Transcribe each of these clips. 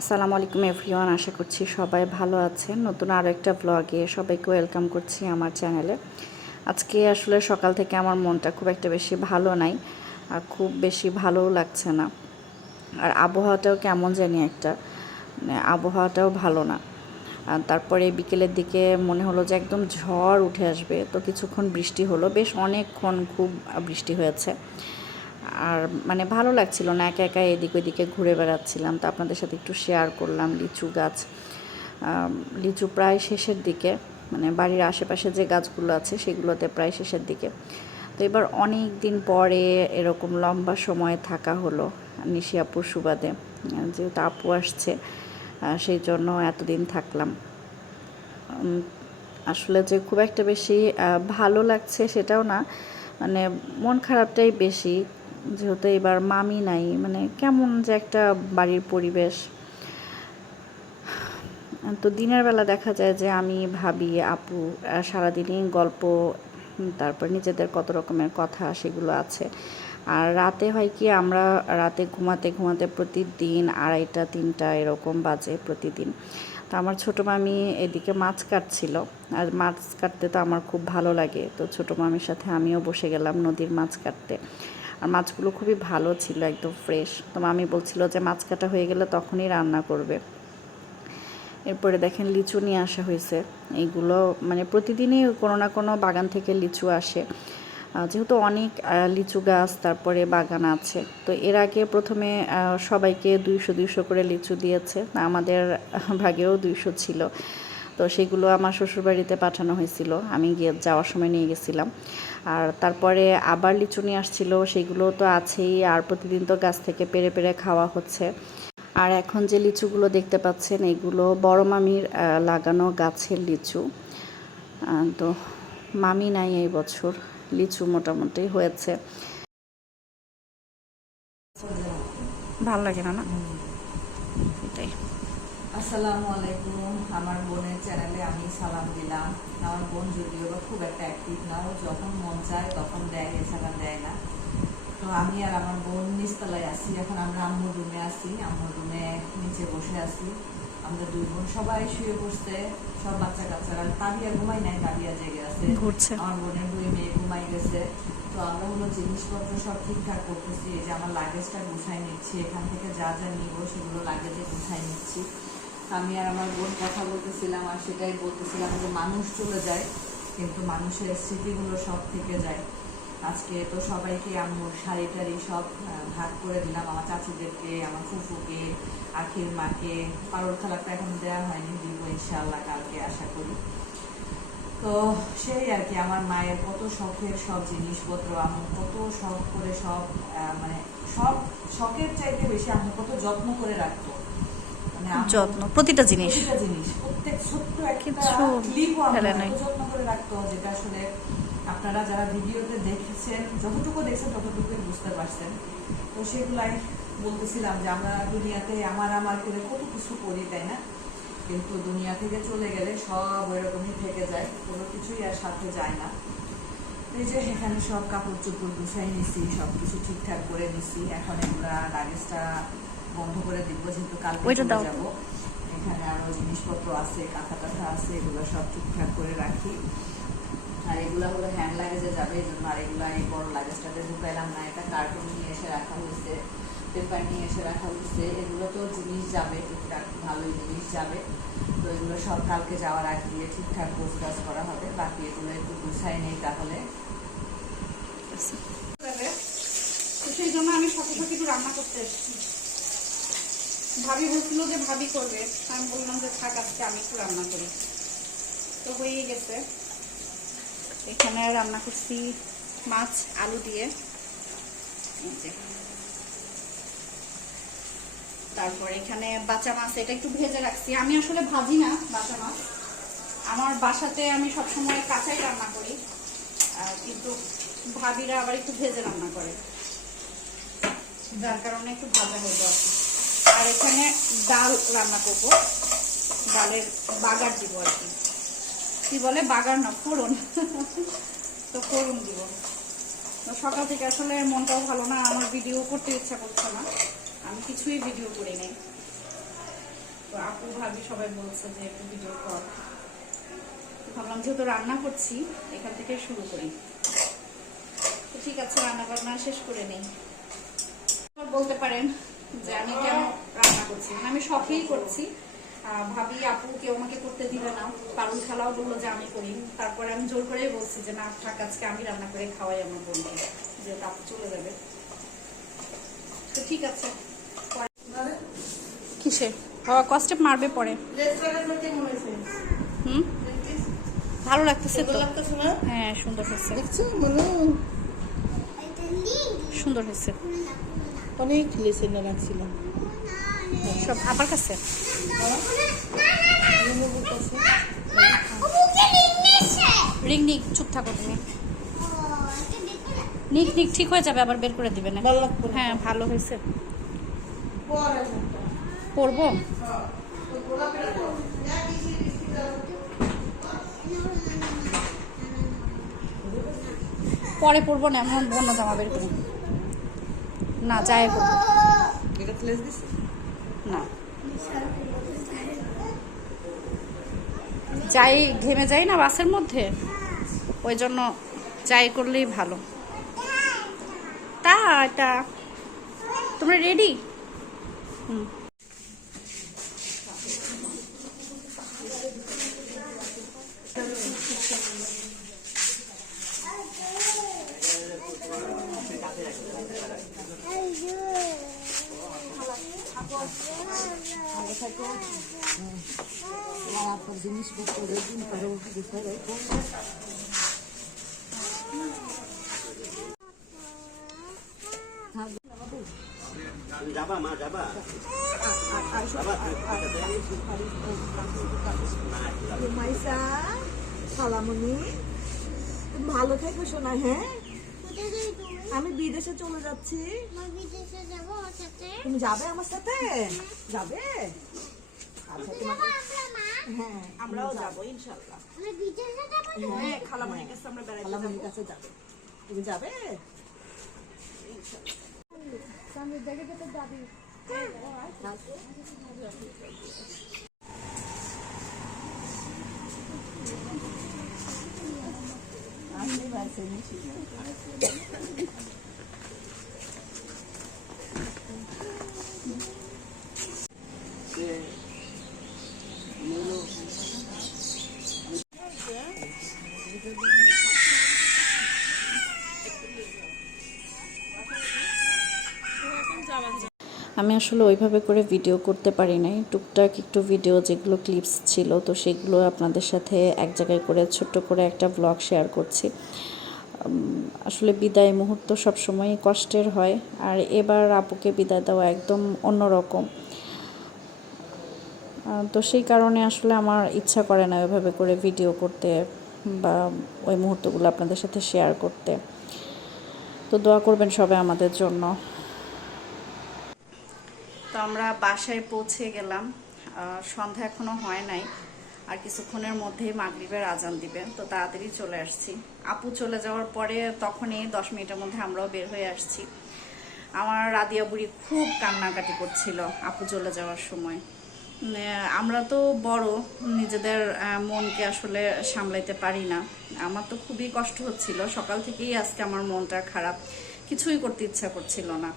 আসসালামু আলাইকুম এভরিওয়ান, আশা করছি সবাই ভালো আছেন। নতুন আরও একটা ব্লগে সবাইকে ওয়েলকাম করছি আমার চ্যানেলে আজকে আসলে সকাল থেকে আমার মনটা খুব একটা বেশি ভালো নাই, আর খুব বেশি ভালোও লাগছে না। আর আবহাওয়াটাও কেমন জানি একটা মানে আবহাওয়াটাও ভালো না। আর তারপরে বিকেলের দিকে মনে হলো যে একদম ঝড় উঠে আসবে, তো কিছুক্ষণ বৃষ্টি হলো। বেশ অনেকক্ষণ খুব বৃষ্টি হয়েছে। আর মানে ভালো লাগছিল না, একা একা এদিক ওদিকে ঘুরে বেড়াচ্ছিলাম। তো আপনাদের সাথে একটু শেয়ার করলাম লিচু গাছ। লিচু প্রায় শেষের দিকে মানে বাড়ির আশেপাশে যে গাছগুলো আছে সেগুলোতে প্রায় শেষের দিকে। তো এবার অনেক দিন পরে এরকম লম্বা সময় থাকা হলো নিশি আপুর সুবাদে। যেহেতু আপু আসছে সেই জন্য এতদিন থাকলাম। আসলে যে খুব একটা বেশি ভালো লাগছে সেটাও না মানে মন খারাপটাই বেশি। যেহেতু এবার মামি নাই মানে কেমন যে একটা বাড়ির পরিবেশ। তো দিনের বেলা দেখা যায় যে আমি, ভাবি, আপু সারাদিনই গল্প, তারপর নিজেদের কত রকমের কথা সেগুলো আছে। আর রাতে হয় কি, আমরা রাতে ঘুমাতে ঘুমাতে প্রতিদিন আড়াইটা, তিনটা এরকম বাজে প্রতিদিন। তো আমার ছোটো মামি এদিকে মাছ কাটছিল। আর মাছ কাটতে তো আমার খুব ভালো লাগে। তো ছোটো মামির সাথে আমিও বসে গেলাম নদীর মাছ কাটতে। আর মাছগুলো খুবই ভালো ছিল, একদম ফ্রেশ তো মামি বলছিল যে মাছ কাটা হয়ে গেলে তখনই রান্না করবে। এরপরে দেখেন লিচু নিয়ে আসা হয়েছে। এইগুলো মানে প্রতিদিনই কোনো না কোনো বাগান থেকে লিচু আসে। যেহেতু অনেক লিচু গাছ, তারপরে বাগান আছে। তো এর আগে প্রথমে সবাইকে দুইশো দুইশো করে লিচু দিয়েছে। আমাদের ভাগেও দুইশো ছিল। তো সেগুলো আমার শ্বশুরবাড়িতে পাঠানো হয়েছিল। আমি গিয়ে যাওয়ার সময় নিয়ে গেছিলাম। আর তারপরে আবার লিচু নিয়ে আসছিল সেগুলো তো আছেই আর প্রতিদিন তো গাছ থেকে পেরে পেরে খাওয়া হচ্ছে। আর এখন যে লিচুগুলো দেখতে পাচ্ছেন এগুলো বড় মামির লাগানো গাছের লিচু। তো মামি নাই এই বছর লিচু মোটামুটি হয়েছে। ভালো লাগে না না? এটাই। আসসালামু আলাইকুম। আমার বোনের চ্যানেলে আমি সালাম দিলাম। আমার বোন যদিও বা খুব একটা অ্যাক্টিভ না ও যখন মন চায় তখন দেয় এছাড়া দেয় না। তো আমি আর আমার বোন নিচতলায় আছি। এখন আমরা আম্মুর রুমে আছি। আম্মুর রুমে নিচে বসে আছি। আমরা দুই বোন সবাই শুয়ে বসতে সব বাচ্চা কাচ্চারা তাবিয়া ঘুমাই নাই তাবিয়া জেগে আছে। আমার বোনের দুই মেয়ে ঘুমাই গেছে। তো আমরা হলো জিনিসপত্র সব ঠিকঠাক করতেছি। এই যে আমার লাগেজটা গুছাই নিচ্ছি। এখান থেকে যা যা নিব সেগুলো লাগেজে গুছাই নিচ্ছি। আমি আর আমার বোন কথা বলতেছিলাম আর সেটাই বলতেছিলাম যে মানুষ চলে যায়, কিন্তু মানুষের স্মৃতিগুলো সব থেকে যায়। আজকে তো সবাইকে আম্মুর শাড়ি টাড়ি সব ভাগ করে দিলাম, আমার চাচুদেরকে, আমার ফুফুকে, আখির মাকে। পারুল খালাটা এখন দেওয়া হয়নি, দিব ইনশাআল্লাহ কালকে, আশা করি। তো সেই আর কি, আমার মায়ের কত শখের সব জিনিসপত্র আমি কত শখ করে সব মানে সব শখের চাইতে বেশি আমি কত যত্ন করে রাখতো। যত্ন প্রতিটা জিনিস। ফেলে নাই। যত্ন করে রাখতো যেটা আসলে আপনারা যারা ভিডিওতে দেখেছেন যতটুকু দেখছেন ততটুকুই বুঝতে পারছেন। তো সেগুলাই বলতেছিলাম যে আমরা দুনিয়াতে আমার আমার করে কত কিছু করি তাই না? কিন্তু দুনিয়া থেকে চলে গেলে সব ওইরকমই থেকে যায় কোনো কিছুই আর সাথে যায় না। এই যে এখানে সব কাপড় চোপড় গুছাই নিছি সব কিছু ঠিকঠাক করে নিছি এখন এগুলা লাগেজটা বন্ধ করে দিব যেহেতু কালকে। যাব। এখানে আরও জিনিসপত্র আছে কাঁথা টাথা আছে এগুলো সব ঠিকঠাক করে রাখি। আর এগুলা হলো হ্যান্ড লাগেজে যাবে এই জন্য আর এগুলা এই বড় লাগেজটাতে ঢুকাইলাম না। এটা কার্টুন নিয়ে এসে রাখা হয়েছে পেপার নিয়ে এসে রাখা হয়েছে। এগুলো তো জিনিস যাবে টুকটাক ভালোই জিনিস যাবে। তো এগুলো সব কালকে যাওয়ার আগ দিয়ে ঠিকঠাক গোছগাছ করা হবে। বাকি এগুলো একটু গুছাই নেই তাহলে। তো সেই জন্য আমি সাথে সাথে একটু রান্না করতে এসেছি। ভাবি বলছিল যে ভাবি করবে। আমি বললাম যে থাক, আজকে আমি একটু রান্না করি। তো হয়ে গেছে। এখানে রান্না করছি মাছ, আলু দিয়ে। তারপর এখানে বাচ্চা মাছ, এটা একটু ভেজে রাখছি। আমি আসলে ভাজি না বাচ্চা মাছ। আমার বাসাতে আমি সবসময় কাঁচাই রান্না করি। কিন্তু ভাবিরা আবার একটু ভেজে রান্না করে। যার কারণে একটু ভাজা হয়ে আর এখানে ডাল রান্না করব। ডালের বাগার দিব আর কি। কি বলে? বাগার না, ফোড়ন। তো ফোড়ন দিব। সকাল থেকে আসলে মনটাও ভালো না, আমার ভিডিও করতে ইচ্ছা করছে না। আমি কিছুই ভিডিও করি নাই। তো আপু, ভাবি সবাই বলছে যে একটু ভিডিও কর। ভাবলাম যেহেতু রান্না করছি, এখান থেকে শুরু করি। তো ঠিক আছে রান্না বান্না শেষ করে নেই। বলতে পারেন যে আমি কেন রান্না করছি? মানে আমি শখেই করছি। ভাবি আপু কেউ আমাকে করতে দিবে না। পারুল খালাও বলল যে আমি করি। তারপরে আমি জোর করেই বলছি যে না থাক আজকে আমি রান্না করে খাওয়াই আমার বোনকে। যেহেতু আপু চলে যাবে। তো ঠিক আছে। কিসে বাবা কস্টেপ মারবে পরে। হুম? ভালো লাগতেছে তো। হ্যাঁ সুন্দর হয়েছে। সুন্দর হয়েছে। অনেক লেসেন রাখছিলাম সব আবার কাছে? রিং নিক চুপ থাকো তুমি। নিক নিক ঠিক হয়ে যাবে আবার বের করে দিবে না। হ্যাঁ ভালো হয়েছে। পরবো? পরে পরবো না এমন অন্য জামা বের করি না যাই করব দিস না। যাই ঘেমে যাই না বাসের মধ্যে? ওই জন্য যাই করলেই ভালো। তা এটা তোমরা রেডি হুম। জিনিসপত্র যেদিন পারো গুছাই রাখো যাবা মা যাবা মাইসা ভালো থেকো শোনা হ্যাঁ আমি বিদেশে চলে যাচ্ছি। তুমি যাবে আমার সাথে? যাবে? আচ্ছা হ্যাঁ আমরাও যাব ইনশাল্লাহ। হ্যাঁ খালামণির কাছে আমরা বেড়াতে কাছে যাবে। তুমি যাবে? আমি আসলে ওইভাবে করে ভিডিও করতে পারি নাই। টুকটাক একটু ভিডিও যেগুলো ক্লিপস ছিল, তো সেগুলো আপনাদের সাথে এক জায়গায় করে, ছোট্ট করে একটা ব্লগ শেয়ার করছি। আসলে বিদায় মুহূর্ত সবসময়ই কষ্টের হয়, আর এবার আপুকে বিদায় দেওয়া একদম অন্যরকম। তো সেই কারণে আসলে আমার ইচ্ছা করে না ওইভাবে করে ভিডিও করতে বা ওই মুহূর্তগুলো আপনাদের সাথে শেয়ার করতে। তো দোয়া করবেন সবাই আমাদের জন্য। তো আমরা বাসায় পৌঁছে গেলাম। সন্ধ্যা এখনও হয় নাই। আর কিছুক্ষণের মধ্যেই মাগরিবের আজান দিবে। তো তাড়াতাড়ি চলে আসছি। আপু চলে যাওয়ার পরে তখনই দশ মিনিটের মধ্যে আমরাও বের হয়ে আসছি। আমার রাদিয়া বুড়ি খুব কান্নাকাটি করছিল আপু চলে যাওয়ার সময়। আমরা তো বড়, নিজেদের মনকে আসলে সামলাইতে পারি না। আমার তো খুবই কষ্ট হচ্ছিল। সকাল থেকেই আজকে আমার মনটা খারাপ। কিছুই করতে ইচ্ছা করছিল না।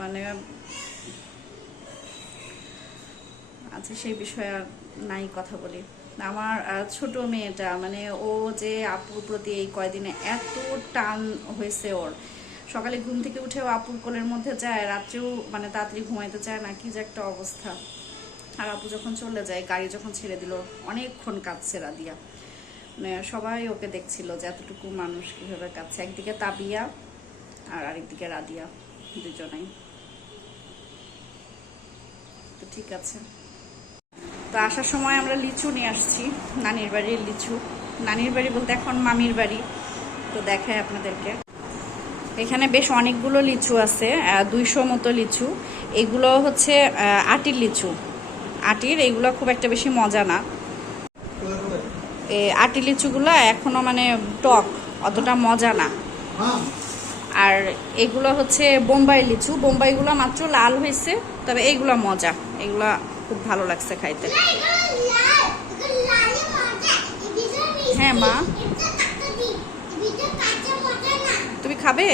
মানে আচ্ছা সেই বিষয়ে আর নাই কথা বলি। আমার ছোট মেয়েটা মানে ও যে আপুর প্রতি এই কয়দিনে এত টান হয়েছে ওর। সকালে ঘুম থেকে উঠেও আপুর কোলের মধ্যে যায়, রাত্রেও মানে তাড়াতাড়ি ঘুমাইতে চায় না, কি যে একটা অবস্থা। আর আপু যখন চলে যায়, গাড়ি যখন ছেড়ে দিল, অনেকক্ষণ কাঁদছে রাদিয়া। মানে সবাই ওকে দেখছিল যে এতটুকু মানুষ কীভাবে কাঁদছে। একদিকে তাবিয়া আর আরেকদিকে রাদিয়া, দুজনেই। তো ঠিক আছে। তো আসার সময় আমরা লিচু নিয়ে আসছি, নানির বাড়ির লিচু। নানির বাড়ি বলতে এখন মামির বাড়ি, তো দেখায় আপনাদেরকে। এখানে বেশ অনেকগুলো লিচু আছে দুইশো মতো লিচু। এগুলো হচ্ছে আটির লিচু। আটির এইগুলো খুব একটা বেশি মজা না। আটি লিচুগুলো এখনও মানে টক, অতটা মজা না। আর এগুলো হচ্ছে বোম্বাই লিচু। বোম্বাইগুলো মাত্র লাল হয়েছে, তবে এইগুলো মজা। এগুলা খুব ভালো লাগছে খাইতে। হ্যাঁ মা। তুমি খাবে?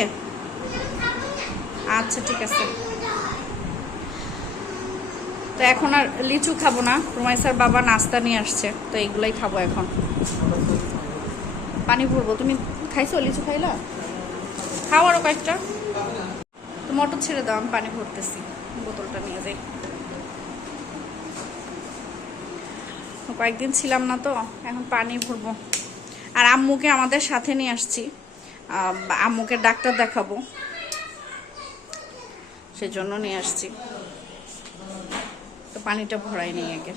আচ্ছা ঠিক আছে। তো এখন আর লিচু খাব না। রুমাইসার বাবা নাস্তা নিয়ে আসছে তো এগুলাই খাব এখন। পানি ভরবো। তুমি খাইছো? লিচু খাইলা? খাও আরও কয়েকটা। তো মটর ছেড়ে দাও আমি পানি ভরতেছি। বোতলটা নিয়ে যাই তো কয়েকদিন ছিলাম না তো, এখন পানি ভরবো। আর আম্মুকে আমাদের সাথে নিয়ে আসছি। আম্মুকে ডাক্তার দেখাবো। সেজন্য নিয়ে আসছি। তো পানিটা ভরাই নেই আগে।